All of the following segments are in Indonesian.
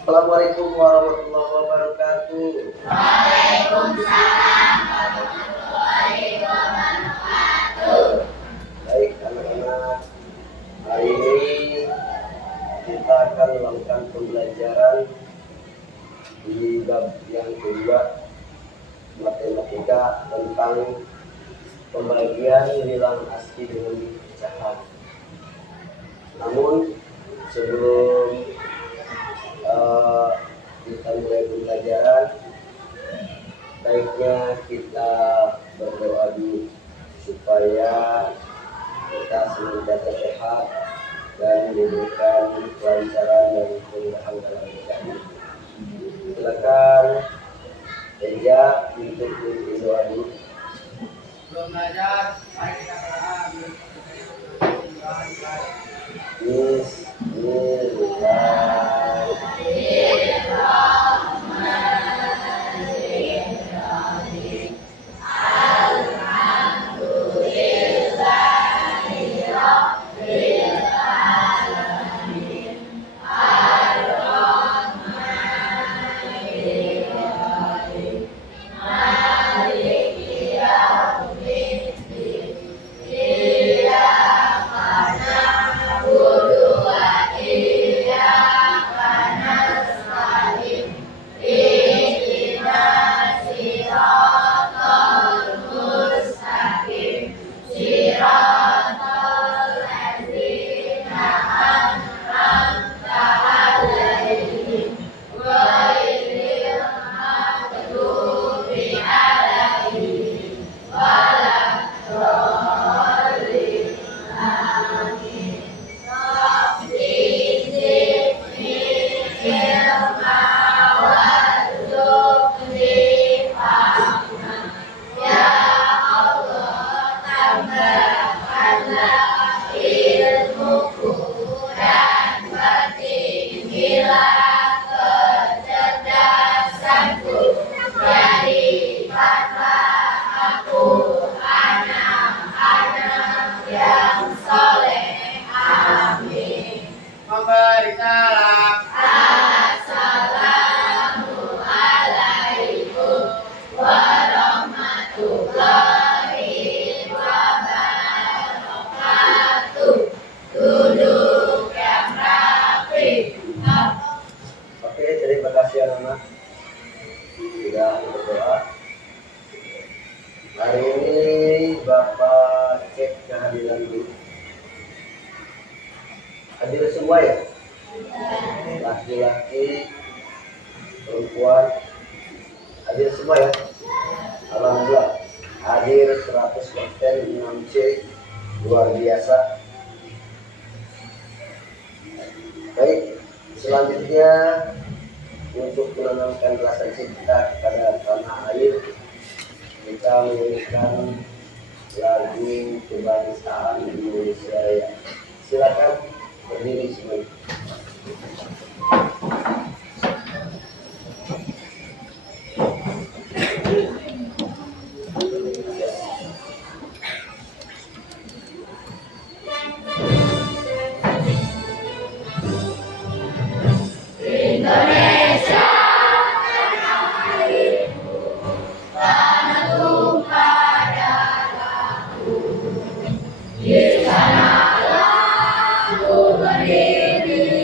Assalamualaikum warahmatullahi wabarakatuh. Waalaikumsalam warahmatullahi wabarakatuh. Baik anak-anak, hari ini kita akan melakukan pembelajaran di bab yang kedua, matematika, tentang pembagian bilang asli dengan pecahan. Namun sebelum kita mulai pembelajaran, baiknya kita berdoa dulu supaya kita senantiasa sehat dan diberikan kelancaran dan kemudahan dalam hidup. Silakan Eja untuk berdoa dulu. Belum belajar, mari kita berdoa. Bismillahirrahmanirrahim. Memberi salam. Assalamualaikum warahmatullahi wabarakatuh. Duduk yang rapi. Oke, terima kasih anak-anak sudah berdoa. Hari ini Bapak cek kehadiran dulu. Hadir semua ya? Laki-laki, perempuan, hadir semua ya? Alhamdulillah, hadir 100%, 6C, luar biasa. Baik, selanjutnya untuk menanamkan rasa cinta kepada tanah air, kita menyanyikan lagu kebangsaan Indonesia Raya. Silakan berdiri semuanya. Indonesia, tanah tumpah darahku. Di sanalah ku berdiri.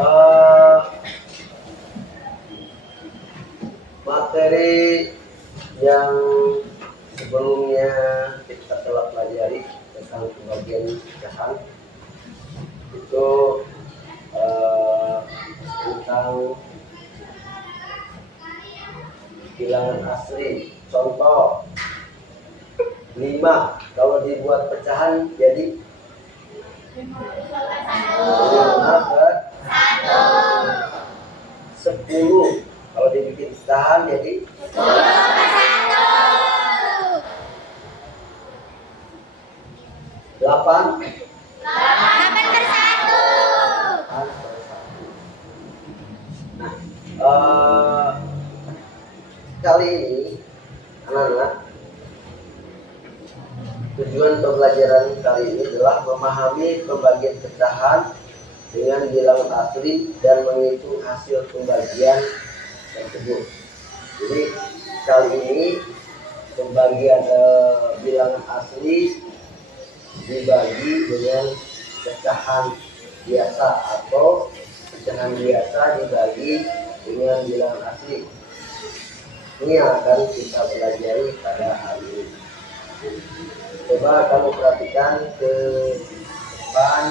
Eh, materi yang sebelumnya kita telah pelajari tentang pembagian pecahan itu tentang bilangan asli. Contoh 5 kalau dibuat pecahan jadi 5 per 10 kalau dibikin pecahan jadi 8 Nah, kali ini anak-anak, tujuan pembelajaran kali ini adalah memahami pembagian pecahan dengan bilangan asli dan menghitung hasil pembagian tersebut. Jadi kali ini pembagian bilangan asli dibagi dengan pecahan biasa atau pecahan biasa dibagi dengan bilangan asli. Ini yang akan kita pelajari pada hari ini. Coba kamu perhatikan ke depan.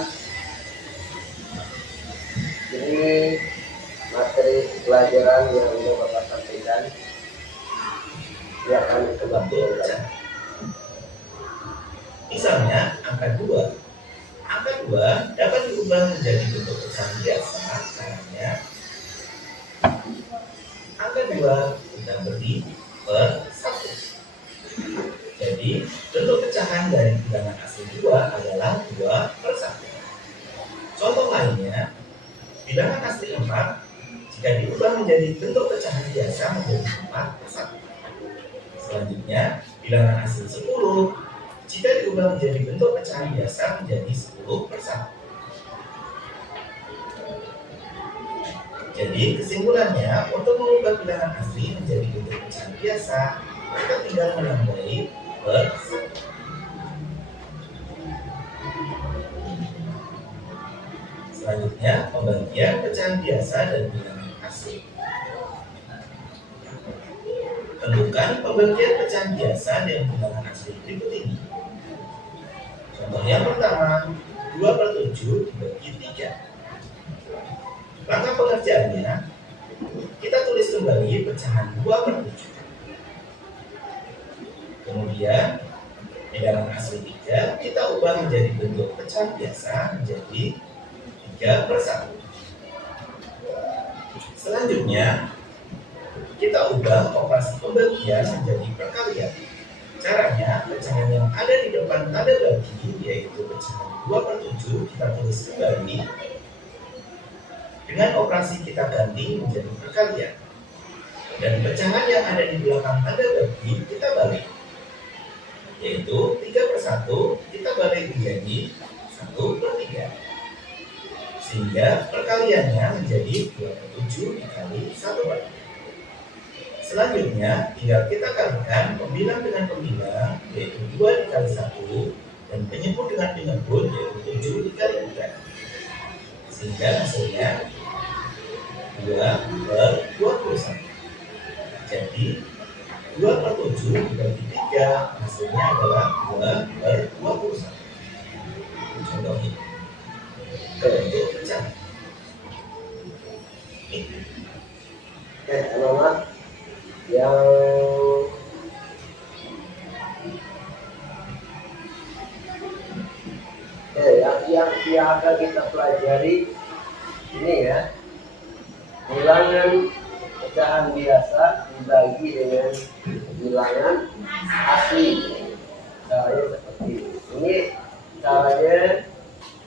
Ini materi pelajaran yang mau Bapak sampaikan. Ya, kami coba belajar. Misalnya angka 2. Angka 2 dapat diubah menjadi bentuk pecahan biasa. Caranya angka 2 kita beri per 1. Jadi bentuk pecahan dari bilangan asli 2 adalah 2 per 1. Contoh lainnya, bilangan asli 4 jika diubah menjadi bentuk pecahan biasa menjadi 4 per 1. Selanjutnya, bilangan asli 10 jika diubah menjadi bentuk pecahan biasa menjadi 10 per 1. Jadi kesimpulannya, untuk mengubah bilangan asli menjadi bentuk pecahan biasa, kita tinggal menambahi per 1. Selanjutnya, pembagian pecahan biasa dan bilangan asli. Tentukan pembagian pecahan biasa dan bilangan asli berikut ini. Contoh yang pertama, 2 per 7 dibagi 3. Langkah pengerjaannya, kita tulis kembali pecahan 2 per 7. Kemudian, bilangan asli 3 kita ubah menjadi bentuk pecahan biasa menjadi 3 per 1. Selanjutnya, kita ubah operasi pembagian menjadi perkalian. Caranya, pecahan yang ada di depan tanda bagi, yaitu pecahan 2 per 7, kita tulis kembali. Dengan operasi kita ganti menjadi perkalian. Dan pecahan yang ada di belakang tanda bagi, kita balik. Yaitu 3 per 1, kita balik menjadi 1 per 3. Sehingga perkaliannya menjadi 2 per 7 dikali 1 per 3. Selanjutnya, tinggal kita kalikan pembilang dengan pembilang, yaitu 2 dikali 1, dan penyebut dengan penyebut, yaitu 7 dikali 3. Sehingga hasilnya 2 per 21. Jadi, 2 per 7 dibagi 3, hasilnya adalah 2 per 21. Contoh ini. Bentuk pecahan. Oke, anak-anak yang akan kita pelajari ini ya, bilangan pecahan biasa dibagi dengan bilangan asli. Caranya seperti ini. Ini caranya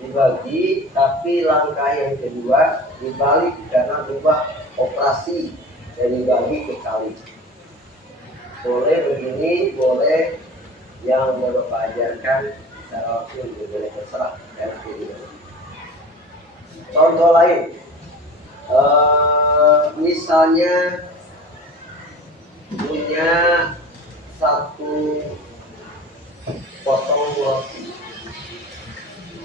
dibagi, tapi langkah yang kedua dibalik karena berubah operasi dari bagi ke kali. Boleh begini, boleh yang Bapak ajarkan secara langsung, boleh terserah. Contoh lain, misalnya punya 1 potong roti.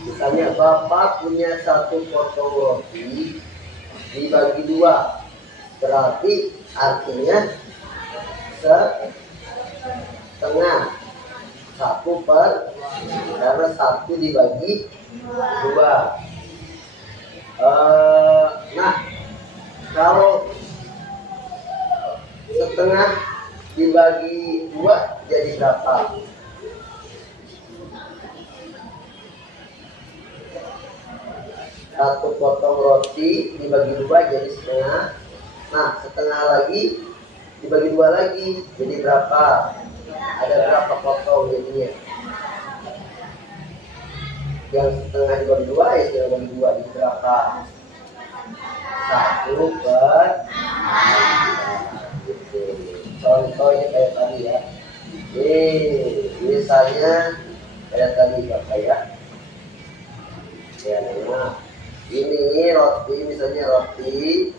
Misalnya Bapak punya 1 potong roti dibagi 2. Berarti artinya setengah. 1/, karena 1 dibagi 2. Nah, kalau setengah dibagi 2 jadi berapa? Satu potong roti dibagi 2 jadi setengah. Nah, setengah lagi dibagi 2 lagi jadi berapa? Ada berapa potong jadinya? Yang setengah dibagi 2 ya setengah dibagi 2 jadi berapa? 1/4. Gitu. Contohnya kayak tadi ya. Misalnya kayak tadi Bapak ya. Ya, nah, ini roti, misalnya roti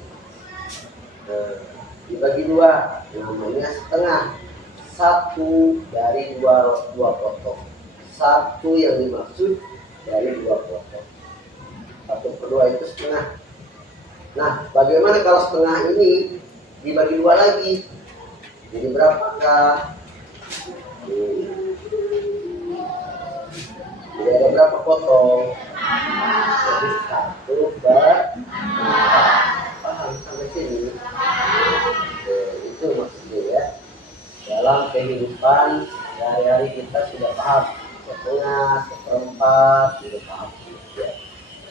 dibagi 2, namanya setengah. 1 dari 2 potong. 1 yang dimaksud dari 2 potong. 1/2 itu setengah. Nah, bagaimana kalau setengah ini dibagi 2 lagi? Jadi berapakah? Jadi ada berapa potong? Jadi 1/4. Paham sampai sini? Itu maksudnya ya. Dalam kehidupan sehari-hari kita sudah paham. Setengah, 1/4, sudah paham. Ya.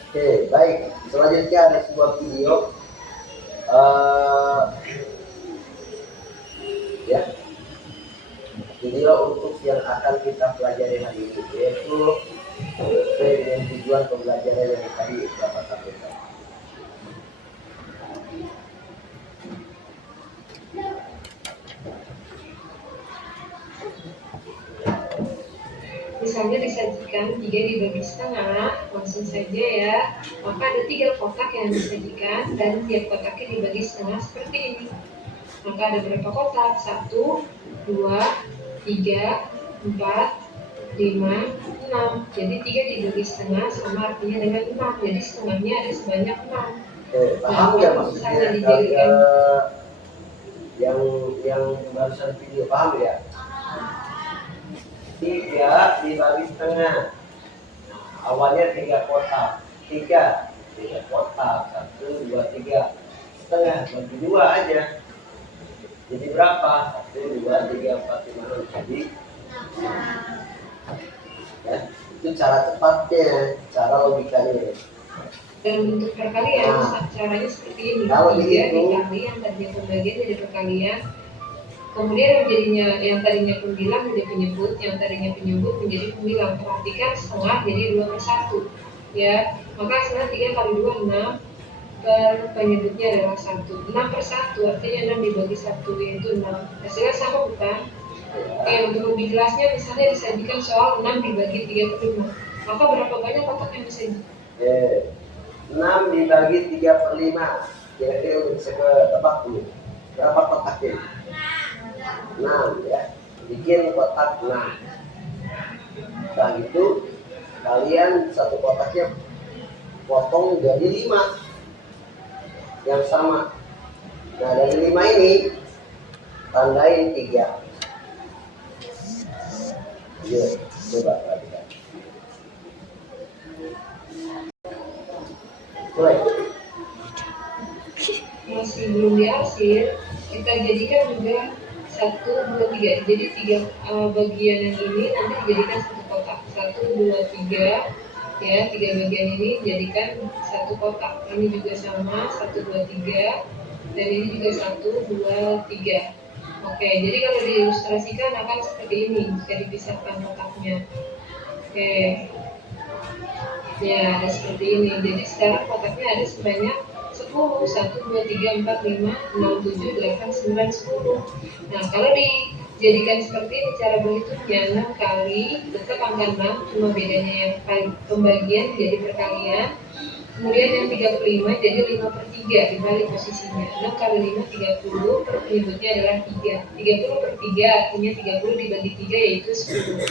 Oke, baik. Selanjutnya ada sebuah video. Ya. Video untuk yang akan kita pelajari hari ini, yaitu sesuai dengan tujuan pembelajaran yang tadi Bapak sampaikan. Misalnya disajikan 3 dibagi setengah, langsung saja ya. Maka ada 3 kotak yang disajikan dan tiap kotaknya dibagi setengah seperti ini. Maka ada berapa kotak? 1, 2, 3, 4, 5, 6. Jadi 3 dibagi setengah sama artinya dengan 6. Jadi setengahnya ada sebanyak 6. Paham ya maksudnya yang barusan video, paham ya? 3 dibagi setengah. Awalnya 3 kotak. 3 kotak. 1, 2, 3. Setengah bagi 2 aja. Jadi berapa? 1, 2, 3, 4, 5, 6. Jadi ya, itu cara cepatnya, cara logikanya. Dalam bentuk perkalian, caranya seperti ini. Kalau 3 dihitung, dikali yang tadinya pembagian jadi perkalian. Kemudian yang tadinya pembilang menjadi penyebut, yang tadinya penyebut menjadi pembilang. Perhatikan setengah jadi 2/1. Ya, maka setengah 3 kali 2 6. Penyebutnya adalah 1. 6/1 artinya 6 dibagi 1 yaitu 6. Hasilnya sama bukan? Oke, untuk lebih jelasnya misalnya disajikan soal 6 dibagi 3/5. Maka berapa banyak kotak yang disajikan? 6 dibagi 3/5. Kira-kira bisa ke tebak dulu. Berapa kotaknya? 6 ya. Bikin kotak 6. Setelah itu kalian satu kotaknya potong jadi 5 yang sama. Nah, dari 5 ini tandain 3. Yuk, coba perhatikan. Mulai. Masih belum dihasil, kita jadikan juga 1, 2, 3. Jadi 3 bagian yang ini nanti dijadikan satu kotak. 1, 2, 3. Ya, 3 bagian ini jadikan satu kotak. Ini juga sama, 1, 2, 3. Dan ini juga 1, 2, 3. Oke, jadi kalau diilustrasikan akan seperti ini jika dipisahkan kotaknya. Oke. Ya, ada seperti ini. Jadi sekarang kotaknya ada sebanyak 10. 1, 2, 3, 4, 5, 6, 7, 8, 9, 10. Nah, kalau dijadikan seperti ini cara berhitungnya 6 kali, tetap angka 6, cuma bedanya yang pembagian jadi perkalian. Kemudian yang 35 jadi 5/3 dibalik posisinya. 6 kali 5 30, penyebutnya adalah 3. 30/3 artinya 30 dibagi 3 yaitu 10.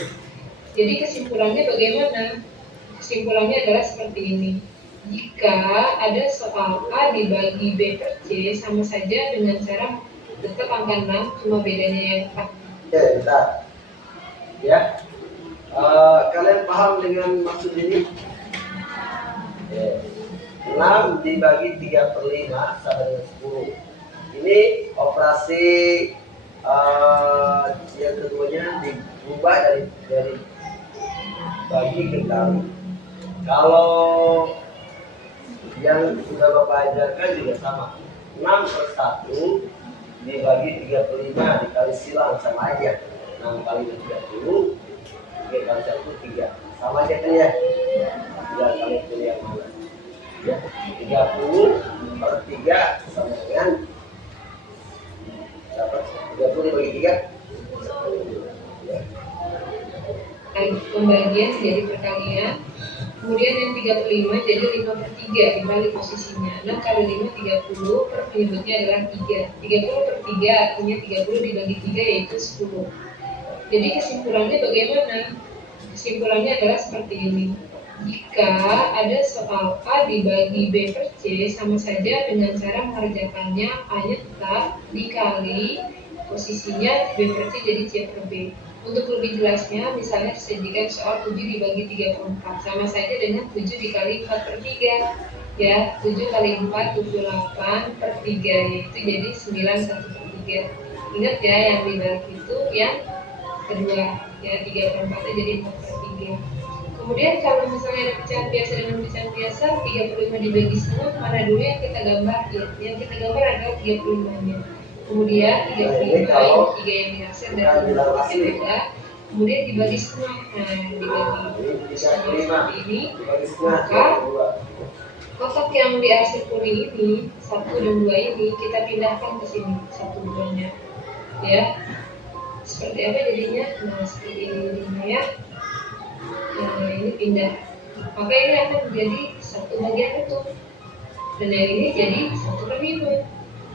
Jadi kesimpulannya bagaimana? Kesimpulannya adalah seperti ini. jika ada soal A dibagi B per C sama saja dengan cara tetap angka 6, cuma bedanya yang 4. Oke, bentar. Ya. Kalian paham dengan maksud ini? Oke. 6 dibagi 3/5 sama dengan 10. Ini operasi yang keduanya diubah dari bagi ke kali. Kalau yang sudah Bapak ajarkan juga sama. 6/1 dibagi 3/5 dikali silang sama aja. 6 kali 30, 3 kali 1 3. Sama aja kan ya? 3 kali pilih yang mana? Ya, 30/3 sama dengan dapat 30 dibagi 3. Ya. Pembagian jadi perkalian. Kemudian yang 35 jadi 5/3 dibalik posisinya. 6 kali 5 30 per penyebutnya adalah 3. 30/3 artinya 30 dibagi 3 yaitu 10. Jadi kesimpulannya bagaimana? Kesimpulannya adalah seperti ini. Jika ada soal A dibagi B per C sama saja dengan cara mengerjakannya A-nya tetap dikali posisinya B per C jadi C per B. Untuk lebih jelasnya, misalnya disajikan soal 7 dibagi 34 sama saja dengan 7 dikali 4/3. Ya, 7 kali 4 28 per 3 yaitu jadi 9/1/3. Ingat ya, yang dibalik itu yang kedua, ya 3/4 jadi 4/3. Kemudian kalau misalnya ada pecahan biasa dengan pecahan biasa, 35 dibagi setengah, mana dulu yang kita gambar? Ya, yang kita gambar adalah 35-nya. Kemudian 35 yang 3 yang dihasil dari kedua, kemudian dibagi setengah. Nah, dibagi setengah seperti ini, maka kotak yang diarsip kuning ini, 1 dan 2 ini kita pindahkan ke sini, 1 2-nya. Ya. Seperti apa jadinya? Nah, seperti ini jadinya ya. Nah, ini pindah. Maka ini akan menjadi 1 bagian utuh. Dan yang ini jadi 1/5.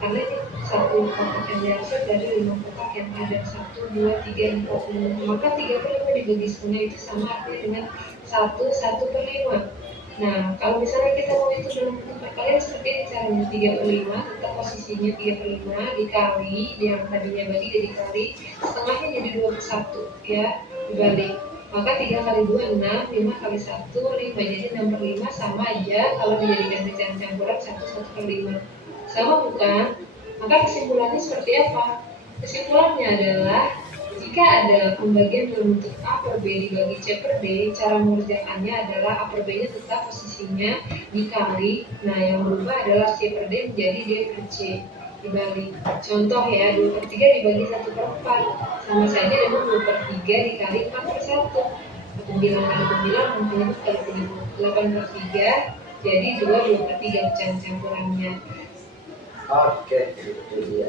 Karena ini 1 kotak yang dihasil dari 5 kotak yang ada 1, 2, 3, 4, 5. Maka 35 dibagi setengah itu sama artinya dengan 1/5. Nah, kalau misalnya kita mau itu dalam bentuk perkalian seperti ini caranya 3/5, tetap posisinya 3/5 dikali yang tadinya bagi jadi kali, setengahnya jadi 2/1 ya, dibalik. Maka 3 kali 2 6, 5 kali 1 5, jadi 6/5 sama aja kalau dijadikan pecahan campuran 1/5. Sama bukan? Maka kesimpulannya seperti apa? Kesimpulannya adalah jika ada pembagian dalam bentuk A per B dibagi C per D, cara mengerjakannya adalah A per B-nya tetap posisinya dikali. Nah, yang berubah adalah C per D menjadi D per C dibalik. Contoh ya, 2/3 dibagi 1/4 sama saja dengan 2/3 dikali 4/1. 9 kali 9 mempunyai kali 8/3 jadi 2/3 pecahan campurannya. Oke, itu dia.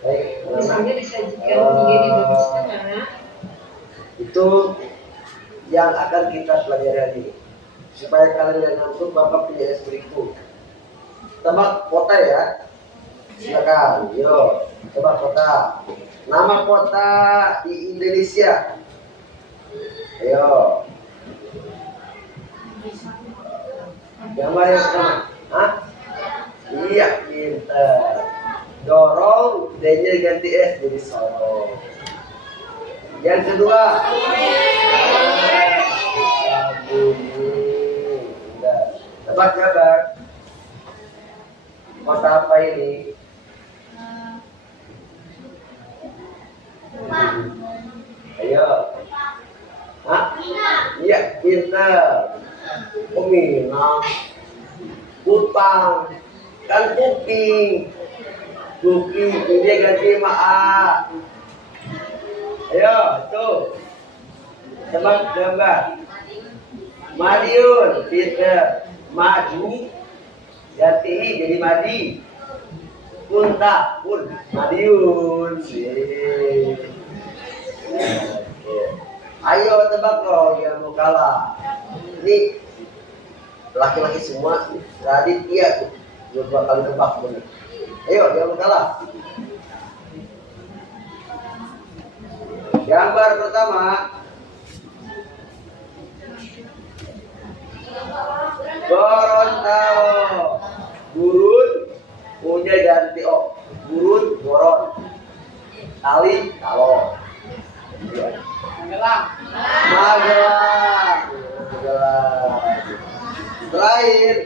Baik, Misalnya disajikan 3 dibagi setengah. itu yang akan kita pelajari hari ini. Supaya kalian yang ngantuk, Bapak punya berikut. Tebak kota ya. Silakan, yuk. Tebak kota. Nama kota di Indonesia. Ayo. Gambar yang pertama. Hah? Iya, pintar. Dorong, D-nya ganti S jadi sorong. Yang kedua. Tebak gambar. Kota apa ini? Ayo. Hah? Iya, pintar. Oh, Minang. Kupang. Kan kuping. Kuping, dia ganti sama A. Ayo, tuh. Tebak gambar. Madiun, pintar. Maju. Ganti I jadi Madi. Punta, pun. Madiun. Ayo tebak loh, yang mau kalah. Ini laki-laki semua, Raditya tuh. 2 kali tebak bener. Ayo, yang mau kalah. Gambar pertama. Gorontalo. Gurun, punya ganti o. Gurun, goron. Tali, talo. Magelang. Magelang. Magelang. Terakhir.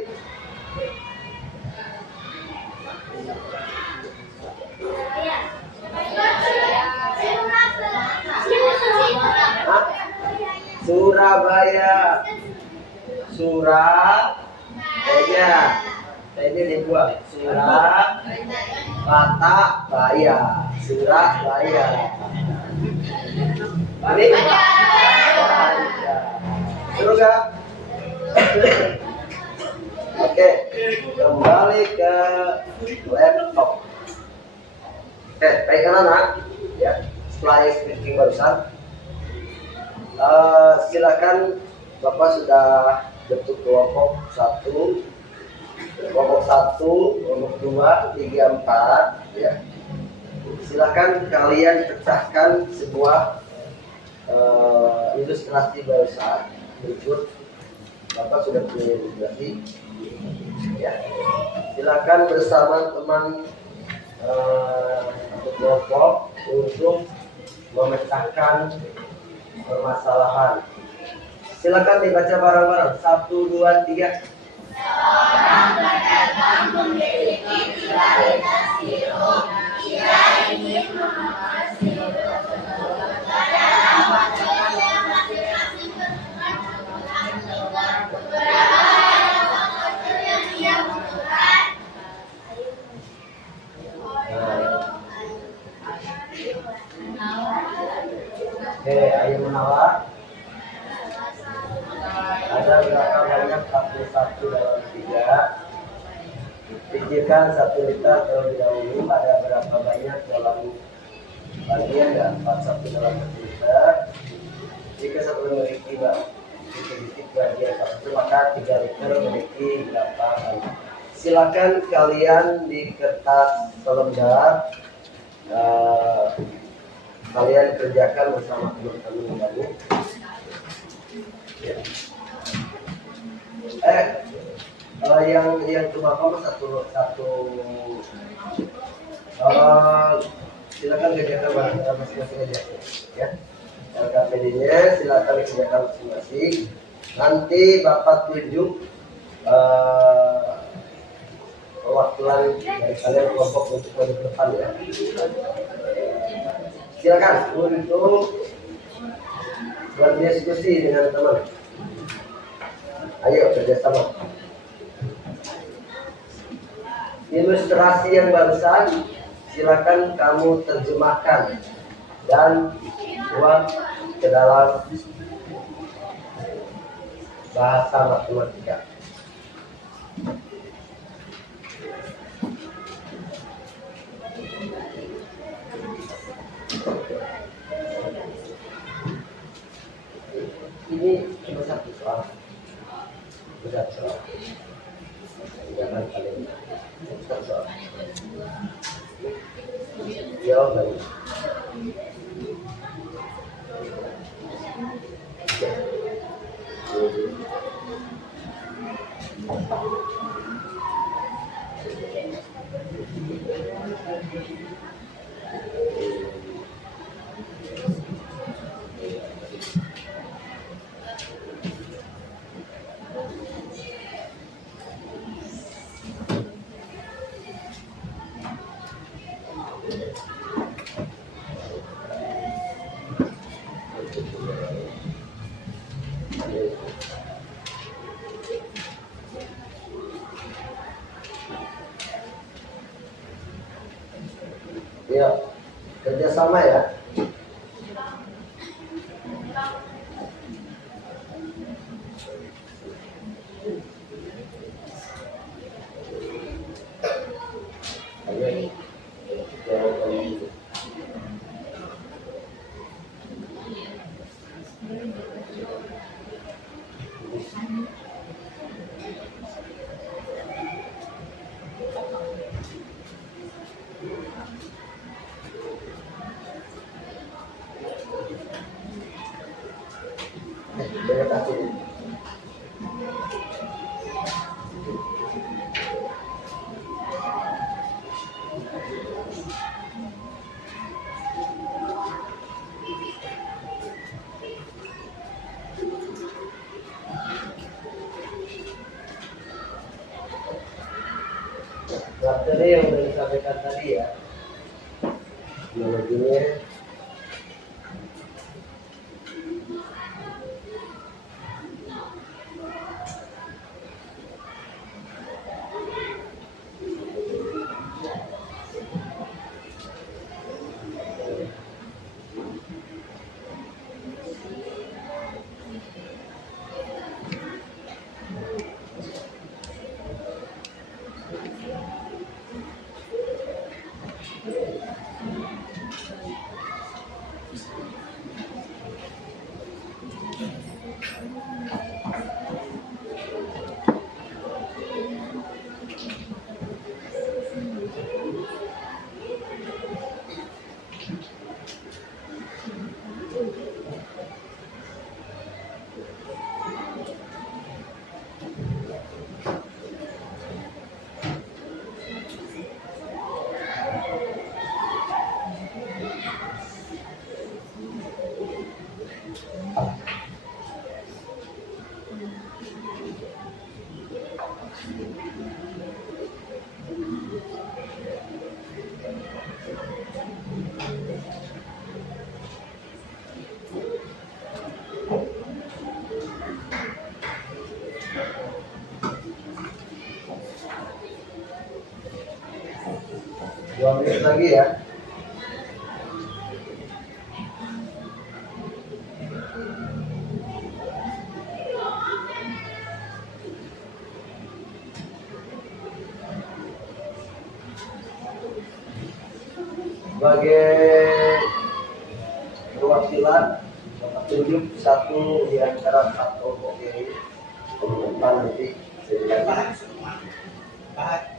Hah? Surabaya. Surabaya. T-nya dibuang. Surabaya. Surabaya. Ini seru gak? Oke, kembali ke laptop. Baik anak-anak, ya. Setelah speaking barusan, silakan Bapak sudah bentuk kelompok 1, kelompok 2, 3, 4, ya. Silakan kalian pecahkan sebuah ilustrasi barusan berikut. Bapak sudah punya ilustrasi, ya. Silakan bersama teman satu kelompok untuk memecahkan permasalahan. Silakan dibaca bareng-bareng. 1, 2, 3. Seorang pedagang memiliki 3 liter sirup. Ia ingin menukar sirup tersebut ke dalam botol yang masing-masing bermuatan 6,5 liter. Berapa banyak uang kecil yang ia butuhkan? Oke, ayo menawar. Ada berapa banyak 41 dalam 3? Pikirkan 1 liter terlebih dahulu. Ada berapa banyak dalam bagian dan 41 dalam 1 liter. Jika satu memiliki sedikit bagian 1, maka 3 liter memiliki berapa banyak? Silakan kalian di kertas selembar kalian kerjakan bersama teman-teman kamu. Ya. Yang cuma kamu satu silakan kerjakan bareng masing-masing aja, ya. LKPD-nya silakan kerjakan masing-masing. Nanti Bapak tunjuk perwakilan dari kalian kelompok untuk maju ke depan, ya. Silakan untuk berdiskusi dengan teman. Ayo kerjasama. Ilustrasi yang barusan silakan kamu terjemahkan dan buat ke dalam bahasa matematika. Ini cuma satu soal. Satu soal. Jangan kalian satu soal. Jawab lagi. Ya, kerjasama ya. Ayo. materi yang sudah disampaikan tadi ya, analoginya dua menit lagi ya. Sebagai perwakilan Bapak tunjuk satu di antara satu kiri depan nanti Bahan semua. Bahan.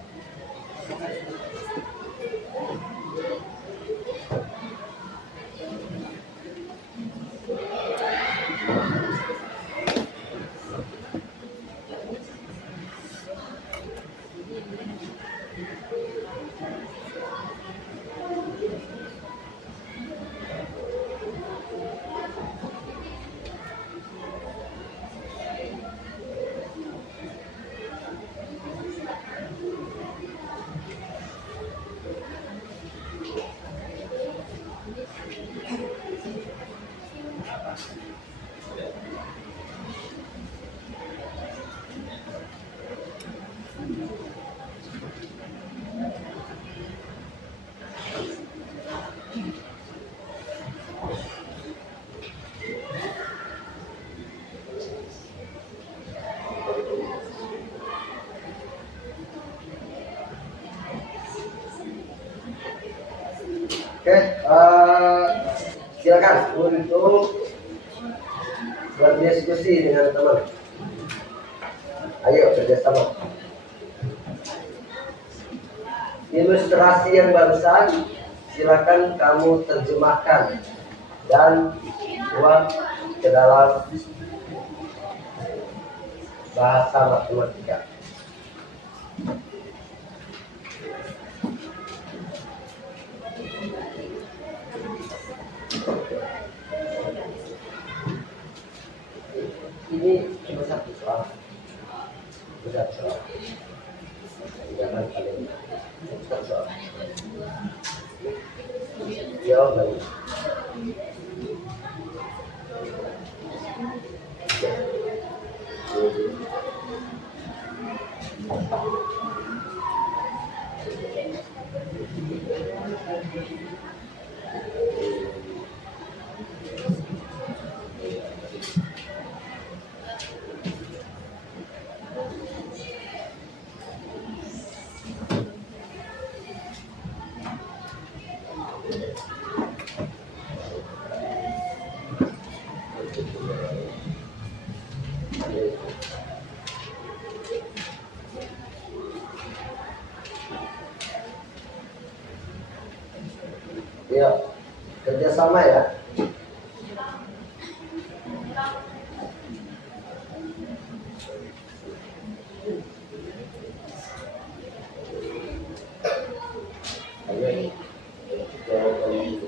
Oke, silakan untuk berdiskusi dengan teman. Ayo kerjasama. Ilustrasi yang barusan silakan kamu terjemahkan dan buat ke dalam bahasa matematika. Ini cuma satu soal, tidak soal, jangan kalian satu soal. Jawab lagi. Ya, kerjasama ya. Ayo, jawab dulu.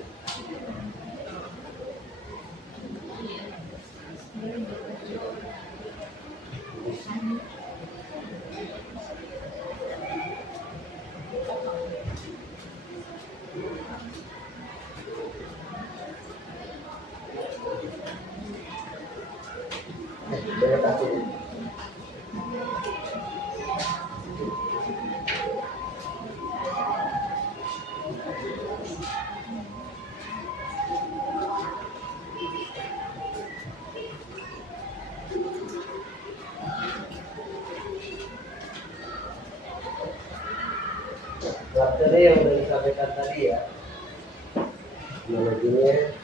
materi yang sudah disampaikan tadi ya, analoginya.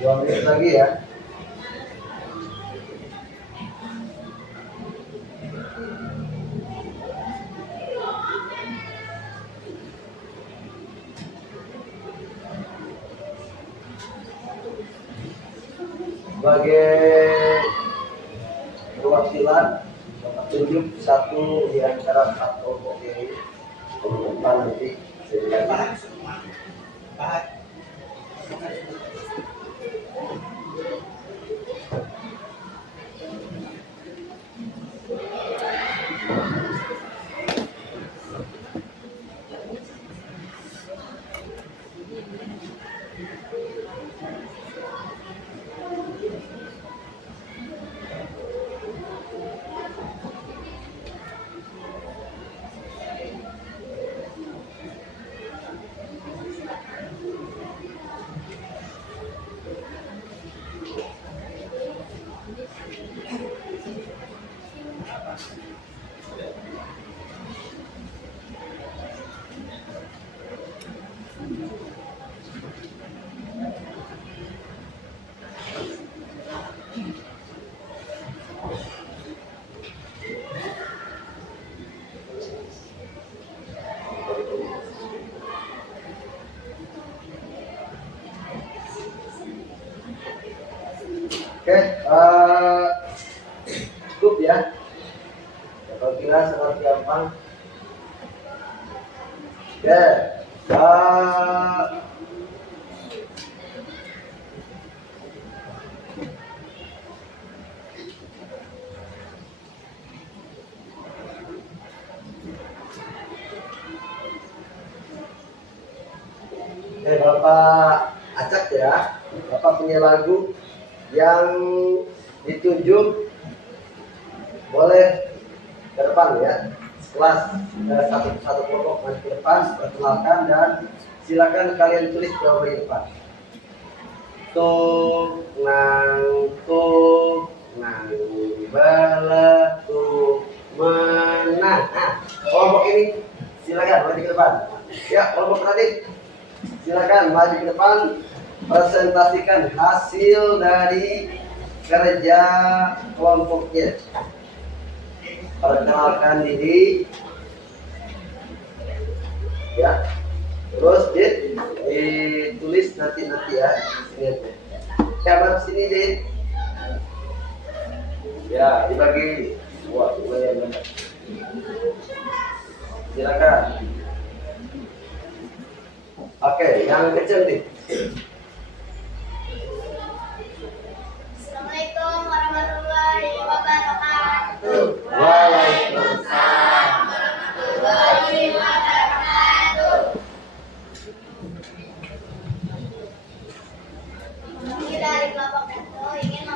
Dua menit lagi ya. Sebagai perwakilan Bapak tunjuk satu di antara empat kelompok ini depan nanti Bahan semua. Bahan. Oke, cukup ya. Kalau kira sangat gampang. Oke, Bapak acak ya, Bapak punya lagu yang ditunjuk boleh ke depan ya, kelas satu kelompok maju ke depan, perkenalkan dan silakan kalian tulis jawaban di depan. Tuk nang bala tuk menang. Nah, kelompok ini silakan maju ke depan. Ya, kelompok tadi silakan maju ke depan, presentasikan hasil dari kerja kelompoknya. Perkenalkan diri, ya. Terus ditulis nanti ya. Siapa sini Dit? Ya, dibagi dua yang benar. Silakan. Oke, yang kecil nih. Assalamualaikum warahmatullahi wabarakatuh. Waalaikumsalam. Warahmatullahi wabarakatuh. Kami dari kelompok Dato ingin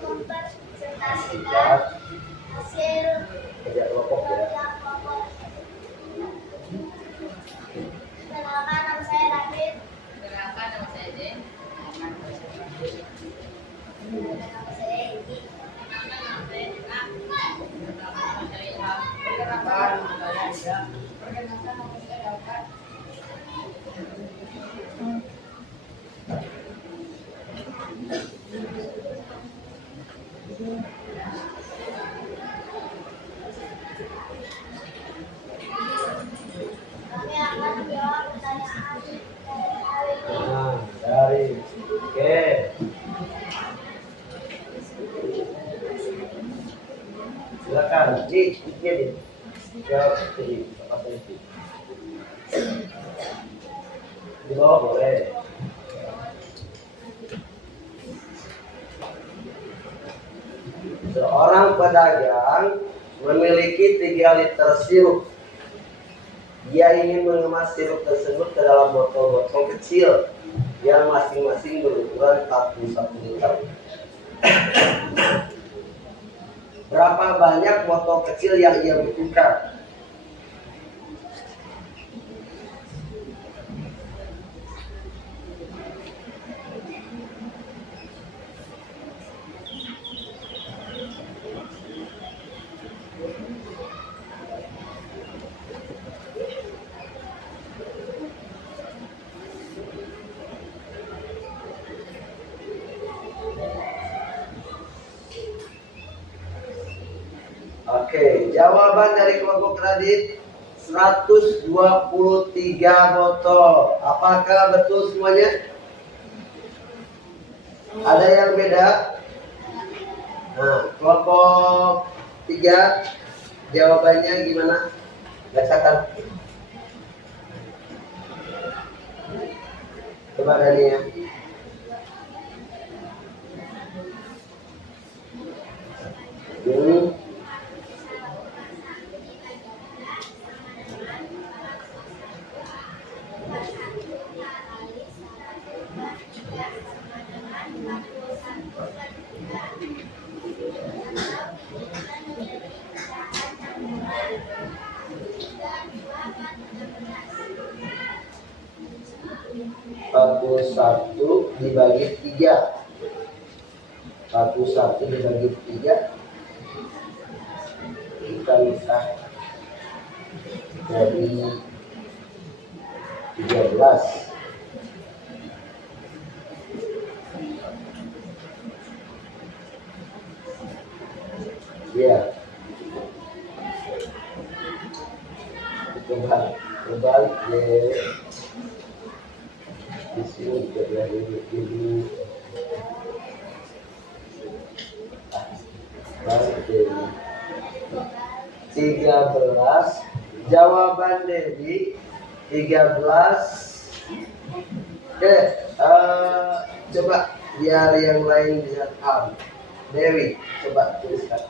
mempresentasikan hasil Kerja kelompok ya. kerja kelompok. Kenalkan nama saya David. Kenalkan nama saya di jawab di tempat itu. Di bawah boleh. Seorang pedagang memiliki 3 liter sirup. Dia ingin mengemas sirup tersebut ke dalam botol-botol kecil yang masing-masing berukuran 41 liter. Berapa banyak botol kecil yang ia butuhkan? Oke, jawaban dari kelompok kredit 123 botol. Apakah betul semuanya? Ada yang beda? Nah, kelompok 3 jawabannya gimana? Bacakan. Coba Dania. Hmm. Satu dibagi 3. 41 dibagi 3 kita bisa jadi 13. Ya. Coba di sini jadi dulu. Oke. 13. Jawaban Dewi 13. Oke, coba biar yang lain bisa paham. Dewi, coba tuliskan.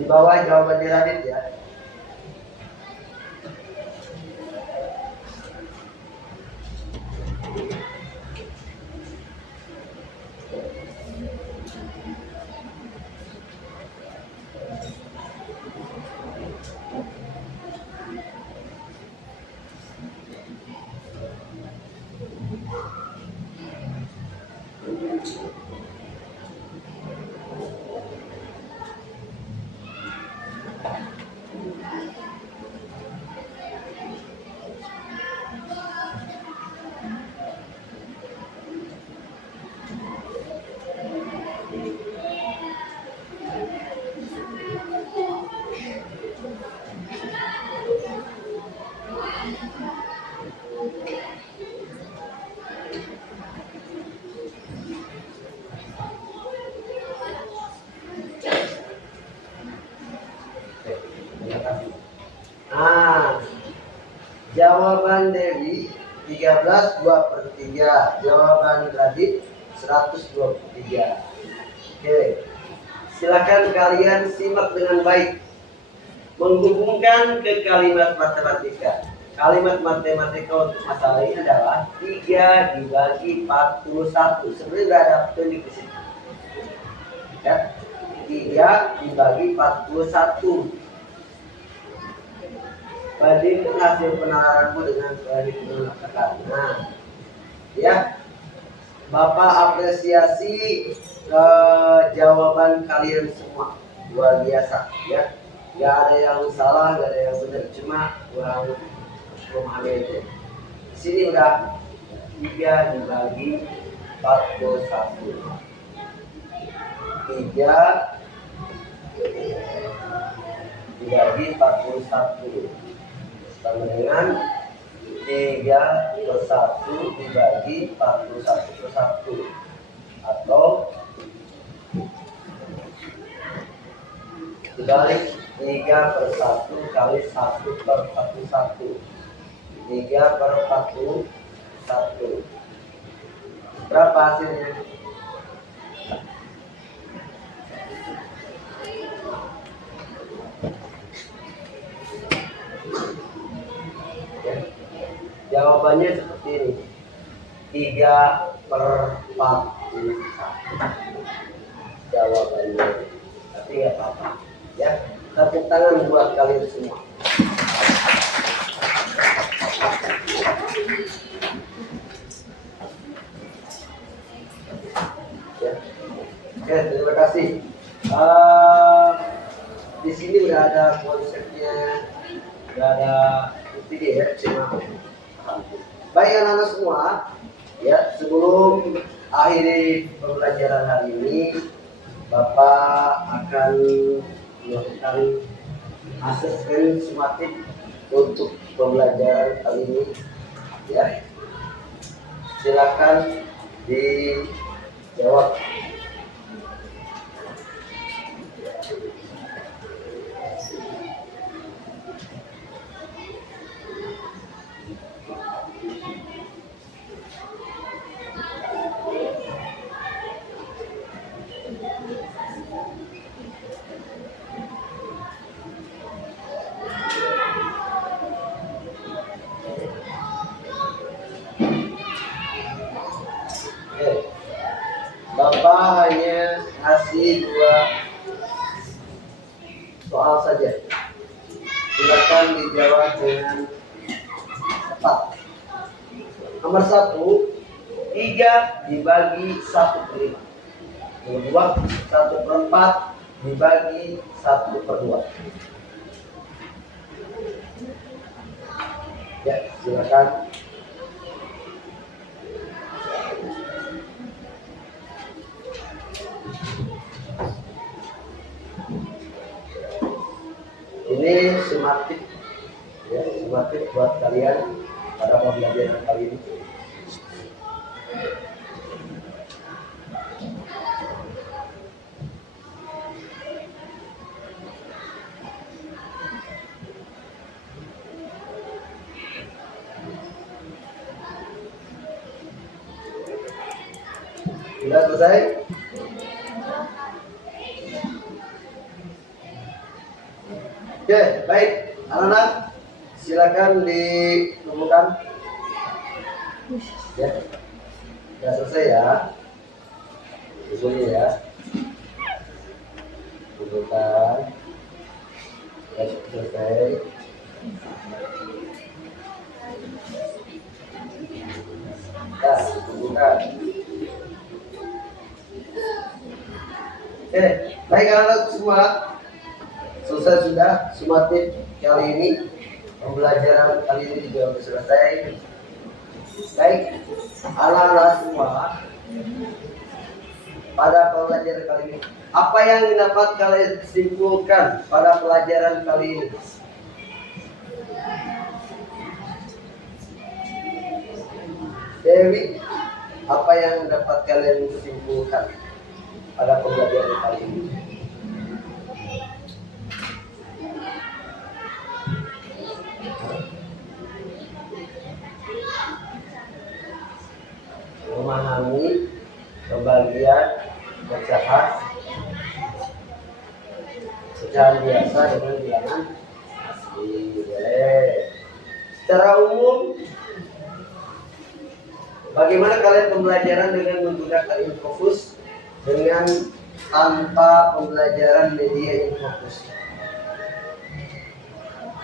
Di bawah jawaban Radit ya. Jawaban Dewi 13 2/3. Jawaban Radit 123. Oke. Silakan kalian simak dengan baik. Menghubungkan ke kalimat matematika. Kalimat matematika untuk masalah ini adalah 3 dibagi 41. Sebenarnya sudah ada tunjuk di sini. Ya. 3 dibagi 41. Bandingkan hasil penalaranmu dengan perhitungan katakan. Nah, ya, Bapak apresiasi jawaban kalian semua, luar biasa, ya. Gak ada yang salah, gak ada yang benar, cuma kurang memahami itu. Di sini udah 3 dibagi 41. 3 dibagi 41. Sama dengan 3/1 dibagi 41/1 atau dibalik 3/1 kali 1/41. 3/41. Berapa hasilnya? Ya. Jawabannya seperti ini. 3/41 jawabannya. Tapi nggak apa-apa ya. Tepuk tangan buat kalian semua. Ya. Oke, terima kasih. Di sini udah ada konsepnya, udah ada ini ya, cuma baik anak-anak semua. Ya, sebelum akhiri pembelajaran hari ini, Bapak akan melakukan asesmen sumatif untuk pembelajaran kali ini. Ya, silakan dijawab. Bapak hanya kasih 2 soal saja. Silakan dijawab dengan tepat. Nomor 1, 3 dibagi 1/5. Nomor 2, 1/4 dibagi 1/2. Ya, silakan. Ini sumatif ya, sumatif buat kalian pada pembelajaran kali ini. Sudah selesai? Oke, baik. Anak-anak, silakan ditemukan. Ya, sudah selesai ya. Begini ya. Temukan. Ya, selesai. Ya, temukan. Oke, baik anak-anak semua. Selesai sudah sumatif kali ini. Pembelajaran kali ini juga sudah selesai. Baik, anak-anak semua, pada pelajaran kali ini, apa yang dapat kalian simpulkan pada pelajaran kali ini? Dewi, apa yang dapat kalian simpulkan pada pembelajaran kali ini? Memahami pembagian pecahan biasa dengan bilangan asli. Secara umum, bagaimana kalian pembelajaran dengan menggunakan infokus dengan tanpa pembelajaran media infokus?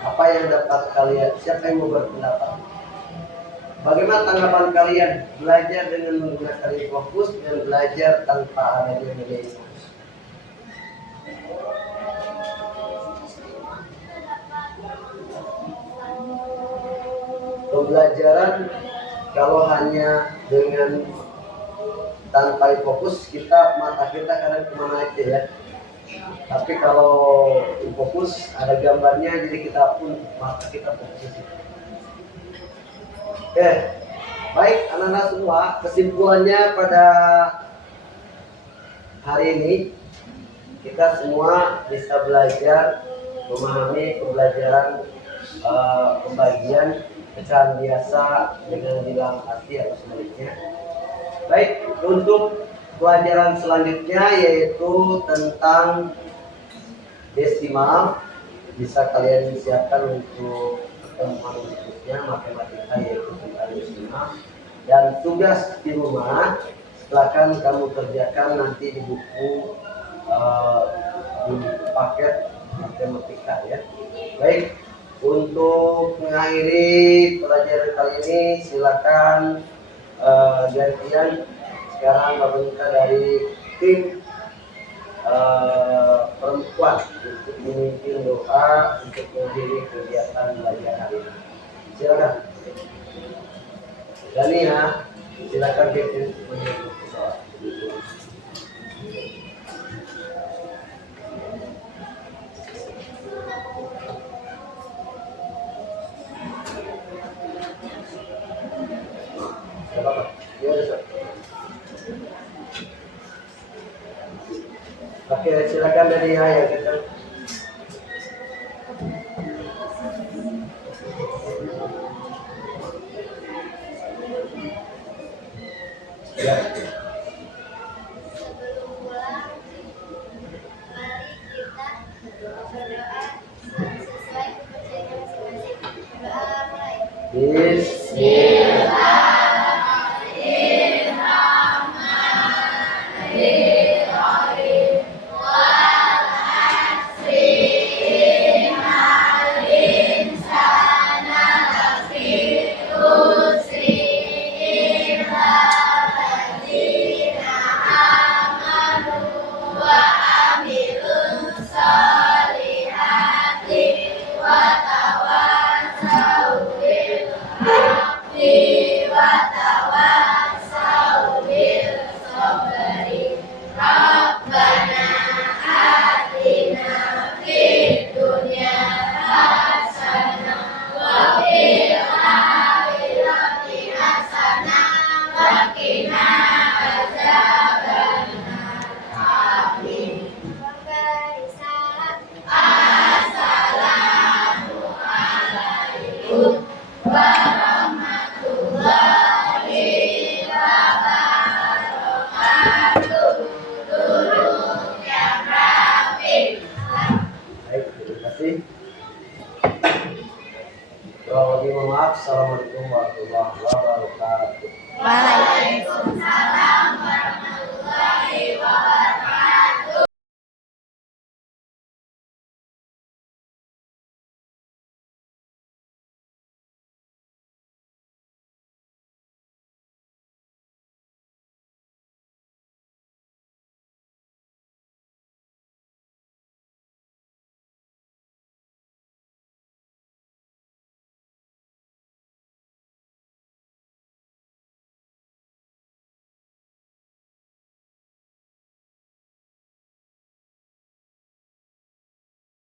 Apa yang dapat kalian? Siapa yang mau berpendapat? Bagaimana tanggapan kalian belajar dengan menggunakan infokus dan belajar tanpa adanya media infokus? Pembelajaran kalau hanya dengan tanpa fokus, mata kita kadang kemana aja ya. Tapi kalau fokus ada gambarnya, jadi kita pun mata kita fokus. Oke, baik anak-anak semua, kesimpulannya pada hari ini kita semua bisa belajar memahami pembelajaran pembagian pecahan biasa dengan bilang arti atau sebaliknya. Baik, untuk pelajaran selanjutnya yaitu tentang desimal, bisa kalian siapkan untuk pertemuan berikutnya matematika yaitu tentang desimal. Dan tugas di rumah silakan kamu kerjakan nanti di buku di paket matematika ya. Baik, untuk mengakhiri pelajaran kali ini silakan gantian sekarang Bapak minta dari tim perempuan untuk memimpin doa untuk mengakhiri kegiatan belajar hari ini. Silakan. Dania, silakan pimpin menuju doa. Oke, silakan dari ya kita. Ya. Sebelum pulang, mari kita berdoa sesuai kepercayaan masing-masing. Doa mulai. Bismillah. Baik, terima kasih. Mohon maaf. Assalamualaikum warahmatullahi wabarakatuh. Waalaikumsalam.